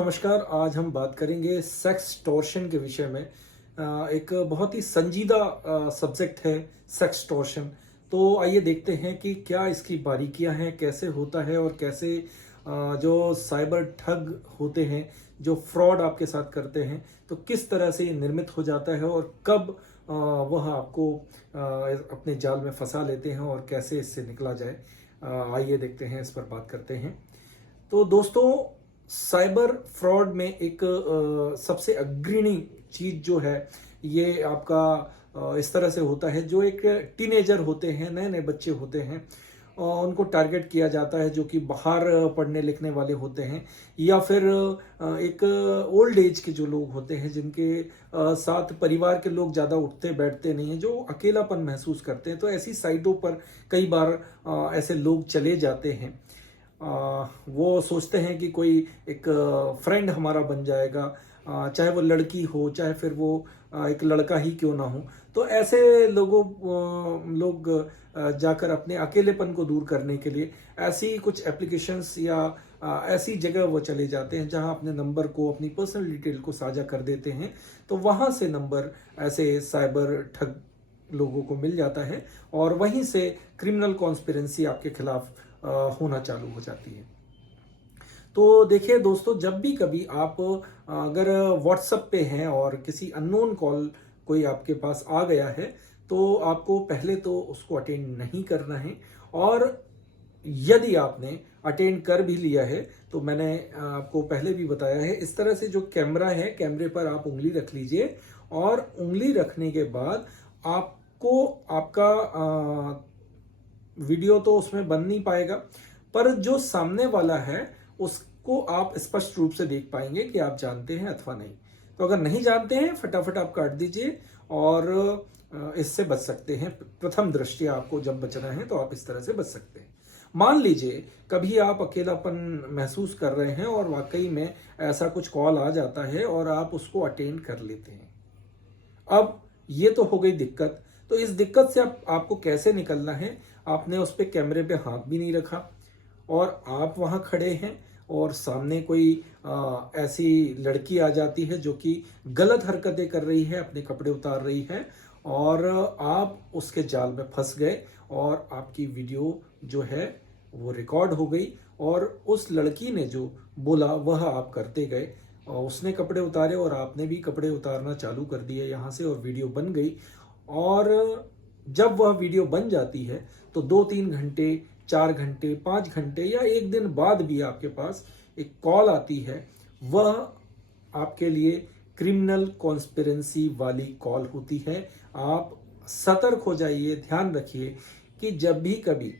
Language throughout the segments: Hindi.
नमस्कार। आज हम बात करेंगे सेक्सटॉर्शन के विषय में। एक बहुत ही संजीदा सब्जेक्ट है सेक्सटॉर्शन। तो आइए देखते हैं कि क्या इसकी बारीकियां हैं, कैसे होता है और कैसे जो साइबर ठग होते हैं, जो फ्रॉड आपके साथ करते हैं, तो किस तरह से ये निर्मित हो जाता है और कब वह आपको अपने जाल में फंसा लेते हैं और कैसे इससे निकला जाए। आइए देखते हैं, इस पर बात करते हैं। तो दोस्तों, साइबर फ्रॉड में एक सबसे अग्रणी चीज जो है, ये आपका इस तरह से होता है। जो एक टीनेजर होते हैं, नए नए बच्चे होते हैं, उनको टारगेट किया जाता है, जो कि बाहर पढ़ने लिखने वाले होते हैं, या फिर एक ओल्ड एज के जो लोग होते हैं, जिनके साथ परिवार के लोग ज़्यादा उठते बैठते नहीं हैं, जो अकेलापन महसूस करते हैं। तो ऐसी साइटों पर कई बार ऐसे लोग चले जाते हैं। वो सोचते हैं कि कोई एक फ्रेंड हमारा बन जाएगा, चाहे वो लड़की हो, चाहे फिर वो एक लड़का ही क्यों ना हो। तो ऐसे लोग जाकर अपने अकेलेपन को दूर करने के लिए ऐसी कुछ एप्लीकेशंस या ऐसी जगह वो चले जाते हैं जहां अपने नंबर को, अपनी पर्सनल डिटेल को साझा कर देते हैं। तो वहां से नंबर ऐसे साइबर ठग लोगों को मिल जाता है और वहीं से क्रिमिनल कॉन्स्पिरेंसी आपके खिलाफ होना चालू हो जाती है। तो देखिए दोस्तों, जब भी कभी आप अगर व्हाट्सएप पे हैं और किसी अननोन कॉल कोई आपके पास आ गया है, तो आपको पहले तो उसको अटेंड नहीं करना है। और यदि आपने अटेंड कर भी लिया है, तो मैंने आपको पहले भी बताया है, इस तरह से जो कैमरा है, कैमरे पर आप उंगली रख लीजिए और उंगली रखने के बाद आपको आपका वीडियो तो उसमें बन नहीं पाएगा, पर जो सामने वाला है उसको आप स्पष्ट रूप से देख पाएंगे कि आप जानते हैं अथवा नहीं। तो अगर नहीं जानते हैं, फटाफट आप काट दीजिए और इससे बच सकते हैं। प्रथम दृष्टया आपको जब बचना है तो आप इस तरह से बच सकते हैं। मान लीजिए कभी आप अकेलापन महसूस कर रहे हैं और वाकई में ऐसा कुछ कॉल आ जाता है और आप उसको अटेंड कर लेते हैं। अब ये तो हो गई दिक्कत। तो इस दिक्कत से आपको कैसे निकलना है? आपने उस पे कैमरे पे हाथ भी नहीं रखा और आप वहां खड़े हैं और सामने कोई ऐसी लड़की आ जाती है जो कि गलत हरकतें कर रही है, अपने कपड़े उतार रही है, और आप उसके जाल में फंस गए और आपकी वीडियो जो है वो रिकॉर्ड हो गई। और उस लड़की ने जो बोला वह आप करते गए और उसने कपड़े उतारे और आपने भी कपड़े उतारना चालू कर दिए यहाँ से, और वीडियो बन गई। और जब वह वीडियो बन जाती है तो 2-3 घंटे, 4 घंटे, 5 घंटे या एक दिन बाद भी आपके पास एक कॉल आती है। वह आपके लिए क्रिमिनल कॉन्स्पिरेंसी वाली कॉल होती है। आप सतर्क हो जाइए, ध्यान रखिए कि जब भी कभी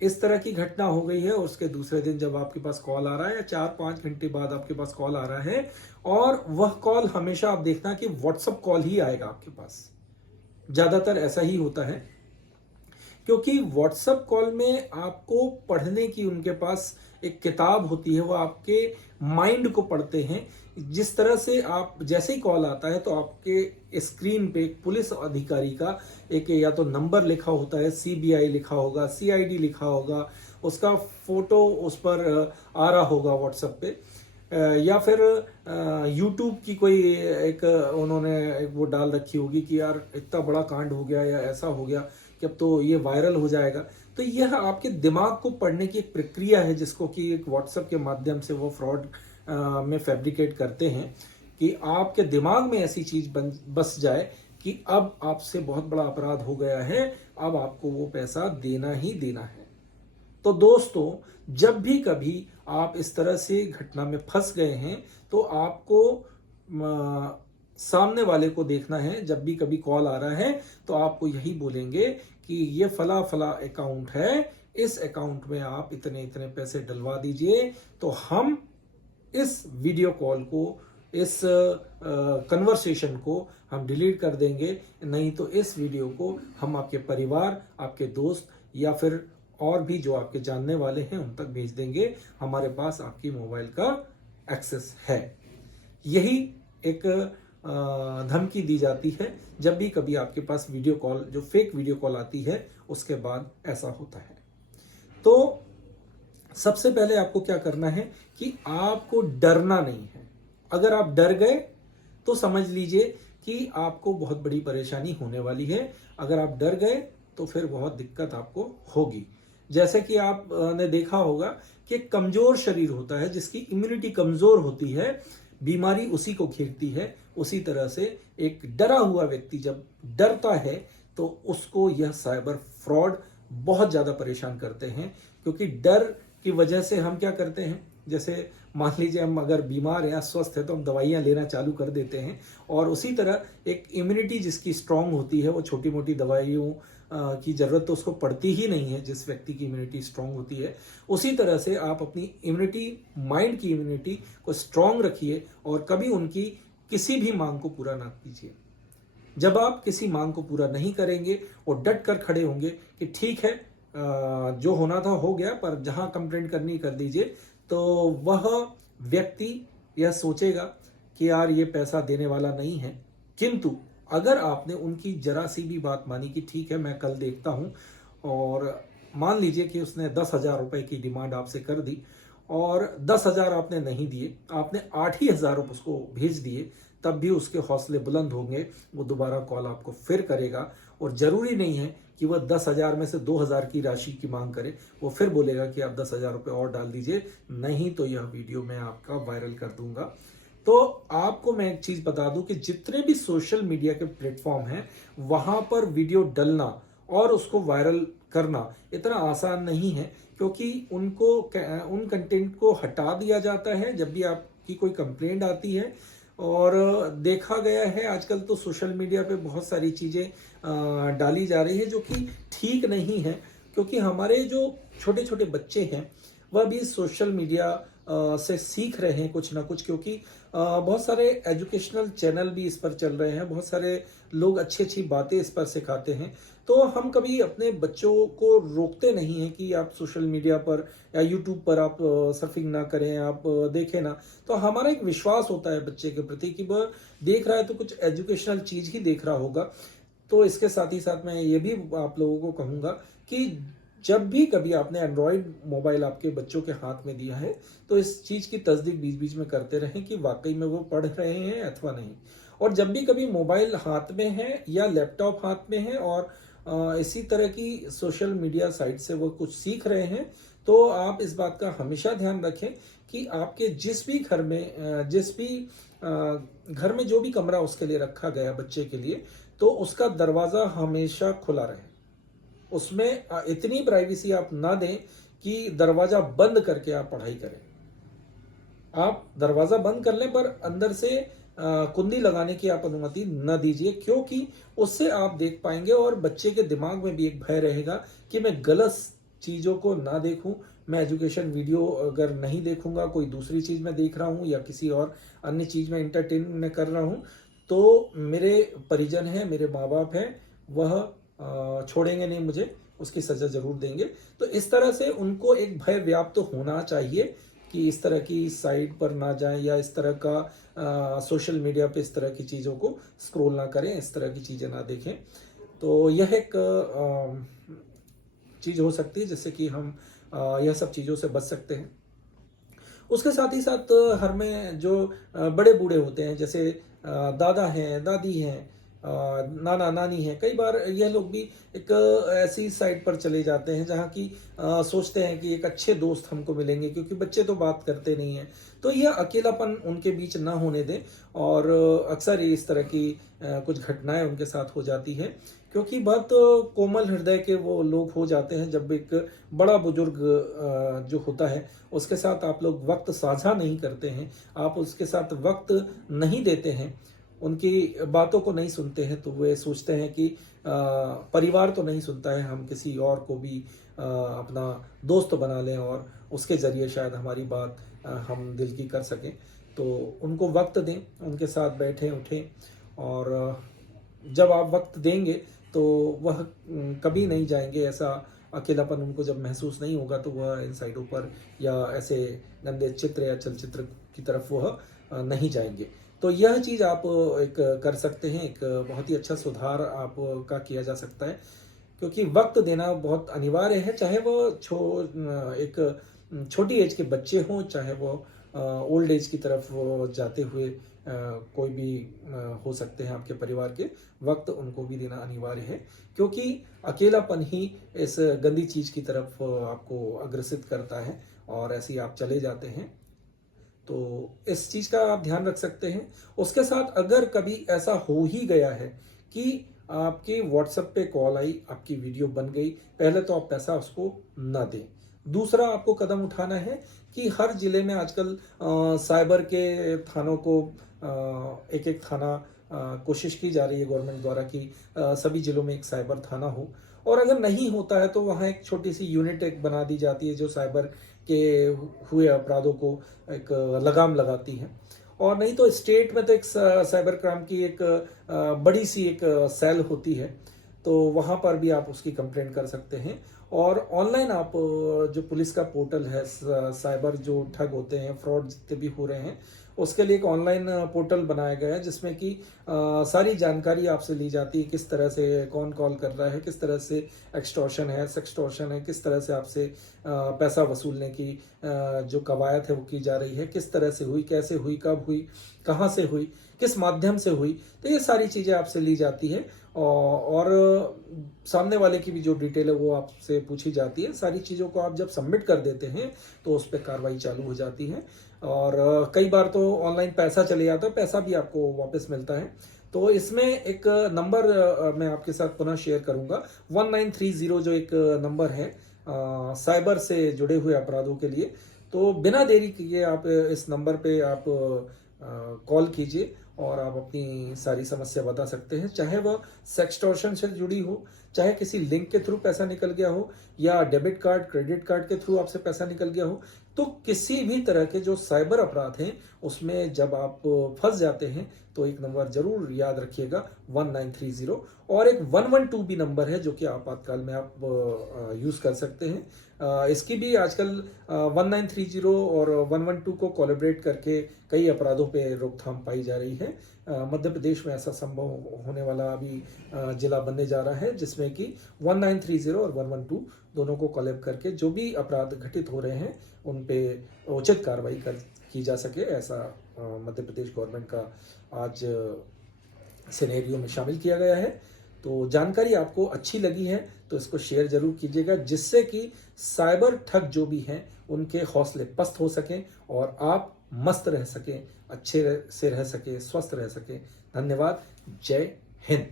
इस तरह की घटना हो गई है, उसके दूसरे दिन जब आपके पास कॉल आ रहा है या 4-5 घंटे बाद आपके पास कॉल आ रहा है, और वह कॉल हमेशा आप देखना कि व्हाट्सएप कॉल ही आएगा आपके पास। ज्यादातर ऐसा ही होता है, क्योंकि व्हाट्सएप कॉल में आपको पढ़ने की उनके पास एक किताब होती है। वो आपके माइंड को पढ़ते हैं। जिस तरह से आप, जैसे ही कॉल आता है तो आपके स्क्रीन पे एक पुलिस अधिकारी का एक या तो नंबर लिखा होता है, सीबीआई लिखा होगा, सीआईडी लिखा होगा, उसका फोटो उस पर आ रहा होगा व्हाट्सएप पे, या फिर यूट्यूब की कोई एक उन्होंने एक वो डाल रखी होगी कि यार इतना बड़ा कांड हो गया या ऐसा हो गया कि अब तो ये वायरल हो जाएगा। तो यह आपके दिमाग को पढ़ने की एक प्रक्रिया है, जिसको कि एक व्हाट्सएप के माध्यम से वो फ्रॉड में फैब्रिकेट करते हैं कि आपके दिमाग में ऐसी चीज बस जाए कि अब आपसे बहुत बड़ा अपराध हो गया है, अब आपको वो पैसा देना ही देना है। तो दोस्तों, जब भी कभी आप इस तरह से घटना में फंस गए हैं, तो आपको सामने वाले को देखना है। जब भी कभी कॉल आ रहा है तो आपको यही बोलेंगे कि ये फला फला अकाउंट है, इस अकाउंट में आप इतने इतने पैसे डलवा दीजिए, तो हम इस वीडियो कॉल को, इस कन्वर्सेशन को हम डिलीट कर देंगे, नहीं तो इस वीडियो को हम आपके परिवार, आपके दोस्त या फिर और भी जो आपके जानने वाले हैं उन तक भेज देंगे। हमारे पास आपकी मोबाइल का एक्सेस है। यही एक धमकी दी जाती है जब भी कभी आपके पास वीडियो कॉल, जो फेक वीडियो कॉल आती है, उसके बाद ऐसा होता है। तो सबसे पहले आपको क्या करना है कि आपको डरना नहीं है। अगर आप डर गए तो समझ लीजिए कि आपको बहुत बड़ी परेशानी होने वाली है। अगर आप डर गए तो फिर बहुत दिक्कत आपको होगी। जैसे कि आपने देखा होगा कि एक कमजोर शरीर होता है, जिसकी इम्यूनिटी कमजोर होती है, बीमारी उसी को घेरती है। उसी तरह से एक डरा हुआ व्यक्ति जब डरता है तो उसको यह साइबर फ्रॉड बहुत ज्यादा परेशान करते हैं। क्योंकि डर की वजह से हम क्या करते हैं, जैसे मान लीजिए हम अगर बीमार हैं या स्वस्थ है तो हम दवाइयां लेना चालू कर देते हैं। और उसी तरह एक इम्यूनिटी जिसकी स्ट्रांग होती है, वो छोटी मोटी दवाइयों की जरूरत तो उसको पड़ती ही नहीं है जिस व्यक्ति की इम्यूनिटी स्ट्रांग होती है। उसी तरह से आप अपनी इम्यूनिटी, माइंड की इम्यूनिटी को स्ट्रांग रखिए और कभी उनकी किसी भी मांग को पूरा ना कीजिए। जब आप किसी मांग को पूरा नहीं करेंगे और डट कर खड़े होंगे कि ठीक है, जो होना था हो गया, पर जहां कंप्लेंट करनी कर दीजिए, तो वह व्यक्ति यह सोचेगा कि यार ये पैसा देने वाला नहीं है। किंतु अगर आपने उनकी जरा सी भी बात मानी कि ठीक है मैं कल देखता हूं, और मान लीजिए कि उसने 10,000 रुपए की डिमांड आपसे कर दी और 10,000 आपने नहीं दिए, आपने 8 ही हजार उसको भेज दिए, तब भी उसके हौसले बुलंद होंगे। वो दोबारा कॉल आपको फिर करेगा। और जरूरी नहीं है कि वह 10,000 में से 2,000 की राशि की मांग करे। वो फिर बोलेगा कि आप 10,000 रुपये और डाल दीजिए, नहीं तो यह वीडियो मैं आपका वायरल कर दूंगा। तो आपको मैं एक चीज बता दूं कि जितने भी सोशल मीडिया के प्लेटफॉर्म हैं, वहां पर वीडियो डलना और उसको वायरल करना इतना आसान नहीं है। क्योंकि उन कंटेंट को हटा दिया जाता है जब भी आपकी कोई कंप्लेंट आती है। और देखा गया है आजकल तो सोशल मीडिया पे बहुत सारी चीजें डाली जा रही है जो कि ठीक नहीं है। क्योंकि हमारे जो छोटे छोटे बच्चे हैं वह भी सोशल मीडिया से सीख रहे हैं कुछ ना कुछ। क्योंकि बहुत सारे एजुकेशनल चैनल भी इस पर चल रहे हैं, बहुत सारे लोग अच्छी अच्छी बातें इस पर सिखाते हैं। तो हम कभी अपने बच्चों को रोकते नहीं हैं कि आप सोशल मीडिया पर या यूट्यूब पर आप सर्फिंग ना करें, आप देखें ना। तो हमारा एक विश्वास होता है बच्चे के प्रति कि वह देख रहा है तो कुछ एजुकेशनल चीज ही देख रहा होगा। तो इसके साथ ही साथ मैं ये भी आप लोगों को कहूंगा कि जब भी कभी आपने एंड्रॉयड मोबाइल आपके बच्चों के हाथ में दिया है, तो इस चीज की तस्दीक बीच बीच में करते रहें कि वाकई में वो पढ़ रहे हैं अथवा नहीं। और जब भी कभी मोबाइल हाथ में है या लैपटॉप हाथ में है और इसी तरह की सोशल मीडिया साइट से वो कुछ सीख रहे हैं, तो आप इस बात का हमेशा ध्यान रखें कि आपके जिस भी घर में घर में जो भी कमरा उसके लिए रखा गया बच्चे के लिए, तो उसका दरवाजा हमेशा खुला रहे। उसमें इतनी प्राइवेसी आप ना दें कि दरवाजा बंद करके आप पढ़ाई करें। आप दरवाजा बंद कर लें पर अंदर से कुंडी लगाने की आप अनुमति न दीजिए। क्योंकि उससे आप देख पाएंगे और बच्चे के दिमाग में भी एक भय रहेगा कि मैं गलत चीजों को ना देखूं, मैं एजुकेशन वीडियो अगर नहीं देखूंगा, कोई दूसरी चीज मैं देख रहा हूं या किसी और अन्य चीज में एंटरटेन में कर रहा हूं, तो मेरे परिजन हैं, मेरे माँ बाप हैं, वह छोड़ेंगे नहीं मुझे, उसकी सजा जरूर देंगे। तो इस तरह से उनको एक भय व्याप्त तो होना चाहिए कि इस तरह की साइट पर ना जाएं या इस तरह का सोशल मीडिया पे इस तरह की चीज़ों को स्क्रॉल ना करें, इस तरह की चीज़ें ना देखें। तो यह एक चीज़ हो सकती है जिससे कि हम यह सब चीज़ों से बच सकते हैं। उसके साथ ही साथ घर में जो बड़े बूढ़े होते हैं, जैसे दादा हैं, दादी हैं, नाना नानी हैं, कई बार यह लोग भी एक ऐसी साइट पर चले जाते हैं जहाँ की सोचते हैं कि एक अच्छे दोस्त हमको मिलेंगे, क्योंकि बच्चे तो बात करते नहीं हैं। तो यह अकेलापन उनके बीच ना होने दें। और अक्सर इस तरह की कुछ घटनाएं उनके साथ हो जाती है, क्योंकि बहुत कोमल हृदय के वो लोग हो जाते हैं। जब एक बड़ा बुजुर्ग जो होता है उसके साथ आप लोग वक्त साझा नहीं करते हैं, आप उसके साथ वक्त नहीं देते हैं, उनकी बातों को नहीं सुनते हैं, तो वे सोचते हैं कि परिवार तो नहीं सुनता है, हम किसी और को भी अपना दोस्त बना लें और उसके जरिए शायद हमारी बात हम दिल की कर सकें। तो उनको वक्त दें, उनके साथ बैठें उठें। और जब आप वक्त देंगे तो वह कभी नहीं जाएंगे। ऐसा अकेलापन उनको जब महसूस नहीं होगा तो वह इन साइडों पर या ऐसे गंदे चित्र या चलचित्र की तरफ वह नहीं जाएंगे। तो यह चीज आप एक कर सकते हैं, एक बहुत ही अच्छा सुधार आपका किया जा सकता है। क्योंकि वक्त देना बहुत अनिवार्य है, चाहे वो एक छोटी एज के बच्चे हों, चाहे वो ओल्ड एज की तरफ वो जाते हुए कोई भी हो सकते हैं आपके परिवार के, वक्त उनको भी देना अनिवार्य है, क्योंकि अकेलापन ही इस गंदी चीज की तरफ आपको अग्रसित करता है और ऐसे ही आप चले जाते हैं। तो इस चीज का आप ध्यान रख सकते हैं। उसके साथ अगर कभी ऐसा हो ही गया है कि आपके व्हाट्सएप पे कॉल आई, आपकी वीडियो बन गई, पहले तो आप पैसा उसको ना दें। दूसरा आपको कदम उठाना है कि हर जिले में आजकल साइबर के थानों को एक एक थाना कोशिश की जा रही है गवर्नमेंट द्वारा कि सभी जिलों में एक साइबर थाना हो। और अगर नहीं होता है तो वहाँ एक छोटी सी यूनिट एक बना दी जाती है जो साइबर के हुए अपराधों को एक लगाम लगाती है। और नहीं तो स्टेट में तो एक साइबर क्राइम की एक बड़ी सी एक सेल होती है, तो वहां पर भी आप उसकी कंप्लेंट कर सकते हैं। और ऑनलाइन आप जो पुलिस का पोर्टल है, साइबर जो ठग होते हैं, फ्रॉड जितने भी हो रहे हैं, उसके लिए एक ऑनलाइन पोर्टल बनाया गया है जिसमें कि सारी जानकारी आपसे ली जाती है, किस तरह से कौन कॉल कर रहा है, किस तरह से एक्सटॉर्शन है, सेक्सटॉर्शन है, किस तरह से आपसे पैसा वसूलने की जो कवायद है वो की जा रही है, किस तरह से हुई, कैसे हुई, कब हुई, कहाँ से हुई, किस माध्यम से हुई। तो ये सारी चीज़ें आपसे ली जाती है और सामने वाले की भी जो डिटेल है वो आपसे पूछी जाती है। सारी चीज़ों को आप जब सबमिट कर देते हैं तो उस पर कार्रवाई चालू हो जाती है। और कई बार तो ऑनलाइन पैसा चले जाता है, पैसा भी आपको वापस मिलता है। तो इसमें एक नंबर मैं आपके साथ पुनः शेयर करूंगा, 1930 जो एक नंबर है साइबर से जुड़े हुए अपराधों के लिए। तो बिना देरी किए आप इस नंबर पे आप कॉल कीजिए और आप अपनी सारी समस्या बता सकते हैं, चाहे वह सेक्सटॉर्शन से जुड़ी हो, चाहे किसी लिंक के थ्रू पैसा निकल गया हो, या डेबिट कार्ड क्रेडिट कार्ड के थ्रू आपसे पैसा निकल गया हो। तो किसी भी तरह के जो साइबर अपराध हैं उसमें जब आप फंस जाते हैं तो एक नंबर जरूर याद रखिएगा, 1930। और एक 112 भी नंबर है जो कि आपातकाल में आप यूज कर सकते हैं। इसकी भी आजकल 1930 और 112 को कोलैबोरेट करके कई अपराधों पे रोकथाम पाई जा रही है। मध्य प्रदेश में ऐसा संभव होने वाला अभी जिला बनने जा रहा है जिसमें कि 1930 और 112 दोनों को कोलैब करके जो भी अपराध घटित हो रहे हैं उन पे उचित कार्रवाई की जा सके, ऐसा मध्य प्रदेश गवर्नमेंट का आज सिनेरियो में शामिल किया गया है। तो जानकारी आपको अच्छी लगी है तो इसको शेयर जरूर कीजिएगा, जिससे कि साइबर ठग जो भी हैं उनके हौसले पस्त हो सकें और आप मस्त रह सकें, अच्छे से रह सकें, स्वस्थ रह सकें। धन्यवाद। जय हिंद।